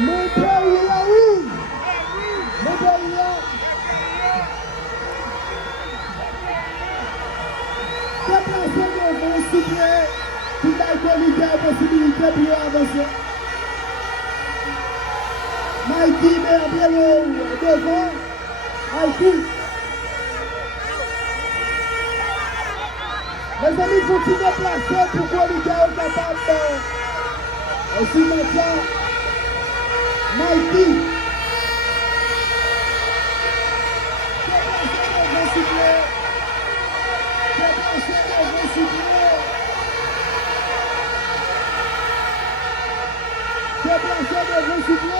Mon père, il est là, oui. Mon père, il est là. Déplacez devant, s'il vous plaît. Tout le monde a la possibilité pour avancer. Haiti, mais devant. Haiti. Les amis, il faut qu'ils déplacent pour qu'on les gars capable de aussi maintenant. Haiti. Déplacez devant, s'il vous plaît. Déplacez devant, s'il vous plaît. Déplacez devant, s'il vous plaît.